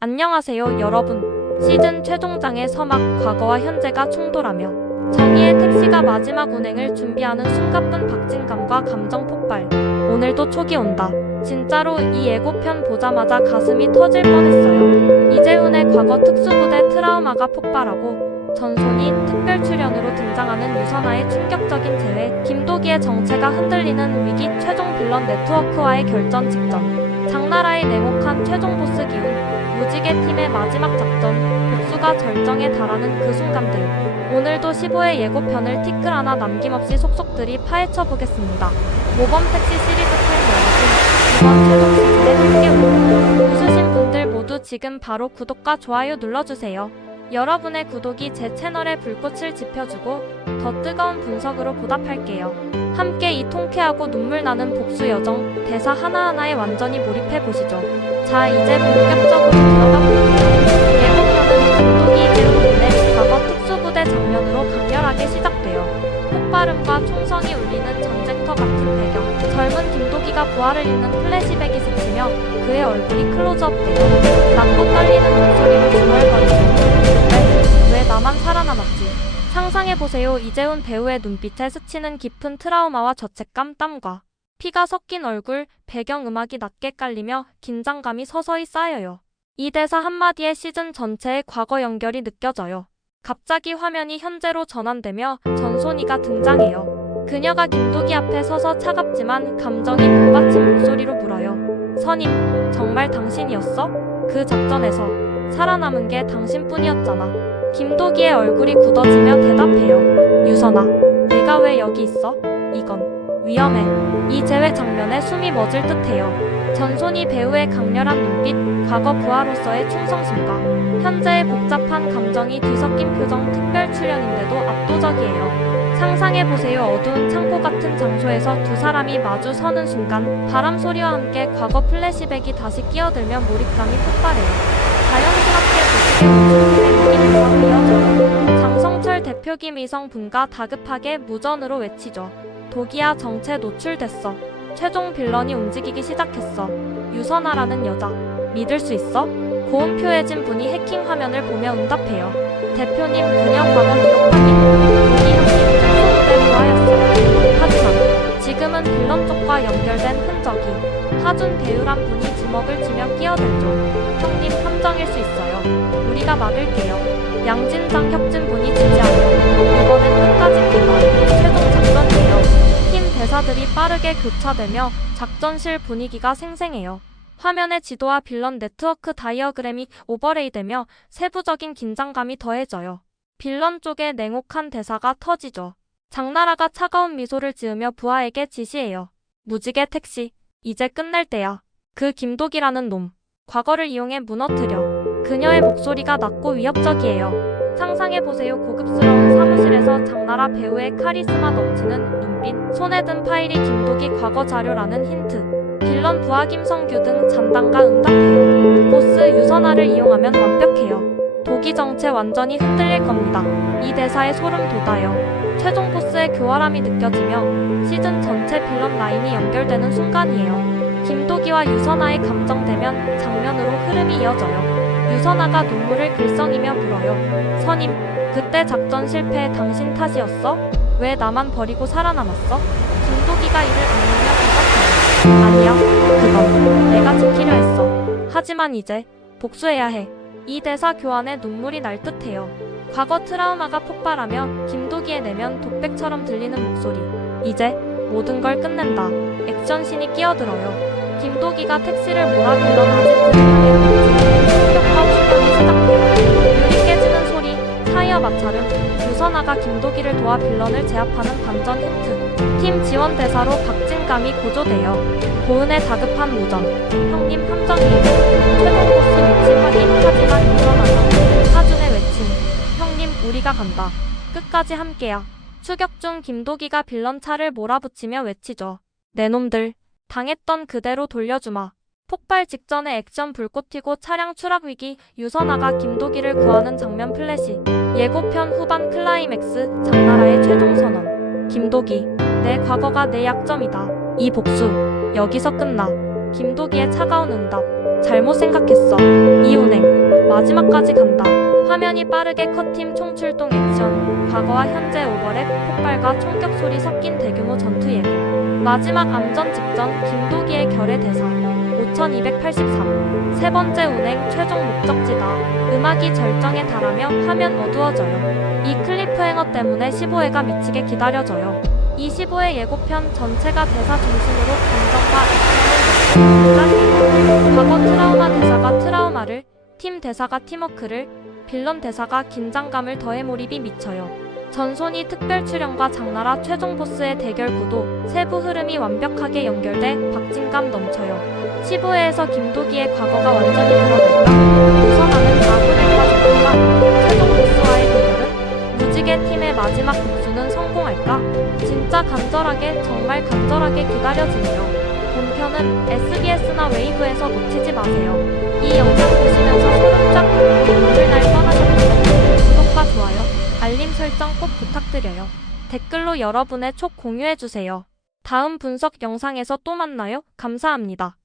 안녕하세요, 여러분. 시즌 최종장의 서막 과거와 현재가 충돌하며 정의의 택시가 마지막 운행을 준비하는 숨가쁜 박진감과 감정 폭발. 오늘도 촉이 온다. 진짜로 이 예고편 보자마자 가슴이 터질 뻔했어요. 이재훈의 과거 특수부대 트라우마가 폭발하고 전손이 특별 출연으로 등장하는 유선아의 충격적인 재회, 김도기의 정체가 흔들리는 위기 최종 빌런 네트워크와의 결전 직전, 장나라의 냉혹한 최종 보스 기운, 무지개 팀의 마지막 작전, 복수가 절정에 달하는 그 순간들. 오늘도 15회 예고편을 티끌 하나 남김없이 속속들이 파헤쳐 보겠습니다. 모범 택시 시리즈 팬 여러분, 이번 최종 시즌에 함께 오고 웃으신 분들 모두 지금 바로 구독과 좋아요 눌러주세요. 여러분의 구독이 제 채널의 불꽃을 지펴주고 더 뜨거운 분석으로 보답할게요. 함께 이 통쾌하고 눈물 나는 복수 여정 대사 하나하나에 완전히 몰입해 보시죠. 자 이제 본격적으로 들어가 볼게요. 예고편은 김도기 제우군의 과거 특수부대 장면으로 강렬하게 시작돼요. 폭발음과 총성이 울리는 전쟁터 같은 배경, 젊은 김도기가 부활을 잇는 플래시백이 스치며 그의 얼굴이 클로즈업돼요. 낮고 떨리는 목소리로 중얼거리고 왜, 왜 나만 살아남았지? 상상해보세요. 이재훈 배우의 눈빛에 스치는 깊은 트라우마와 죄책감, 땀과 피가 섞인 얼굴, 배경음악이 낮게 깔리며 긴장감이 서서히 쌓여요. 이 대사 한마디에 시즌 전체의 과거 연결이 느껴져요. 갑자기 화면이 현재로 전환되며 전손이가 등장해요. 그녀가 김도기 앞에 서서 차갑지만 감정이 북받친 목소리로 물어요. 선임, 정말 당신이었어? 그 작전에서 살아남은 게 당신뿐이었잖아. 김도기의 얼굴이 굳어지며 대답해요. 유선아, 내가 왜 여기 있어? 이건 위험해. 이 재회 장면에 숨이 멎을 듯해요. 전손이 배우의 강렬한 눈빛, 과거 부하로서의 충성심과 현재의 복잡한 감정이 뒤섞인 표정 특별 출연인데도 압도적이에요. 상상해보세요. 어두운 창고 같은 장소에서 두 사람이 마주 서는 순간 바람 소리와 함께 과거 플래시백이 다시 끼어들며 몰입감이 폭발해요. 자연스럽게 무지개 우주의 무기는 이어져요. 장성철 대표 김희성 분가 다급하게 무전으로 외치죠. 독이야 정체 노출됐어. 최종 빌런이 움직이기 시작했어. 유선아라는 여자. 믿을 수 있어? 고음표해진 분이 해킹 화면을 보며 응답해요. 대표님 그녀 과거 부하였어요. 하지만 지금은 빌런 쪽과 연결된 흔적이 하준 배우란 분이 주먹을 쥐며 끼어들죠. 형님 함정일 수 있어요. 우리가 막을게요. 양진장 혁진 분이 지지하며 이번엔 끝까지 빌런 대사들이 빠르게 교차되며 작전실 분위기가 생생해요. 화면의 지도와 빌런 네트워크 다이어그램이 오버레이되며 세부적인 긴장감이 더해져요. 빌런 쪽의 냉혹한 대사가 터지죠. 장나라가 차가운 미소를 지으며 부하에게 지시해요. 무지개 택시, 이제 끝낼 때야. 그 김독이라는 놈, 과거를 이용해 무너뜨려. 그녀의 목소리가 낮고 위협적이에요. 상상해보세요. 고급스러운 사무실에서 장나라 배우의 카리스마 넘치는 눈빛, 손에 든 파일이 김독이 과거 자료라는 힌트. 빌런 부하 김성규 등 잔당과 응답해요. 보스 유선화를 이용하면 완벽해요. 독이 정체 완전히 흔들릴 겁니다. 이 대사에 소름 돋아요. 최종 보스의 교활함이 느껴지며 시즌 전체 빌런 라인이 연결되는 순간이에요. 김도기와 유선아의 감정대면 장면으로 흐름이 이어져요. 유선아가 눈물을 글썽이며 물어요. 선임, 그때 작전 실패 당신 탓이었어? 왜 나만 버리고 살아남았어? 김도기가 이를 악물며 대답해요. 아니야, 그건 내가 지키려 했어. 하지만 이제 복수해야 해. 이 대사 교환에 눈물이 날 듯해요. 과거 트라우마가 폭발하며 김도기의 내면 독백처럼 들리는 목소리. 이제 모든 걸 끝낸다. 액션신이 끼어들어요. 김도기가 택시를 몰아 아지 유선아가 김도기를 도와 빌런을 제압하는 반전 힌트. 팀 지원 대사로 박진감이 고조돼요. 고은의 다급한 무전. 형님 함정이에요. 최종 보스 위치 확인 하지만 유선아가 하준의 외침. 형님 우리가 간다. 끝까지 함께야. 추격 중 김도기가 빌런 차를 몰아붙이며 외치죠. 내 놈들. 당했던 그대로 돌려주마. 폭발 직전에 액션 불꽃 튀고 차량 추락 위기 유선아가 김도기를 구하는 장면 플래시 예고편 후반 클라이맥스 장나라의 최종 선언. 김도기 내 과거가 내 약점이다. 이 복수 여기서 끝나. 김도기의 차가운 응답. 잘못 생각했어. 이 운행 마지막까지 간다. 화면이 빠르게 컷팀 총출동 액션, 과거와 현재 오버랩, 폭발과 총격 소리 섞인 대규모 전투 얘기. 마지막 암전 직전 김도기의 결의 대사 5283. 세 번째 운행 최종 목적지다. 음악이 절정에 달하며 화면 어두워져요. 이 클리프행어 때문에 15회가 미치게 기다려져요. 이 15회 예고편 전체가 대사 중심으로 감정과 액션을 과거 트라우마 대사가 트라우마를, 팀 대사가 팀워크를, 빌런 대사가 긴장감을 더해 몰입이 미쳐요. 전손이 특별 출연과 장나라 최종 보스의 대결 구도, 세부 흐름이 완벽하게 연결돼 박진감 넘쳐요. 15회에서 김도기의 과거가 완전히 드러날까? 우선하는 아군의 전투가 최종 보스와의 대결은 무지개 팀의 마지막 복수는 성공할까? 진짜 간절하게 정말 간절하게 기다려지네요. 본편은 SBS나 웨이브에서 놓치지 마세요. 이 영상 보시면서 댓글로 여러분의 촉 공유해주세요. 다음 분석 영상에서 또 만나요. 감사합니다.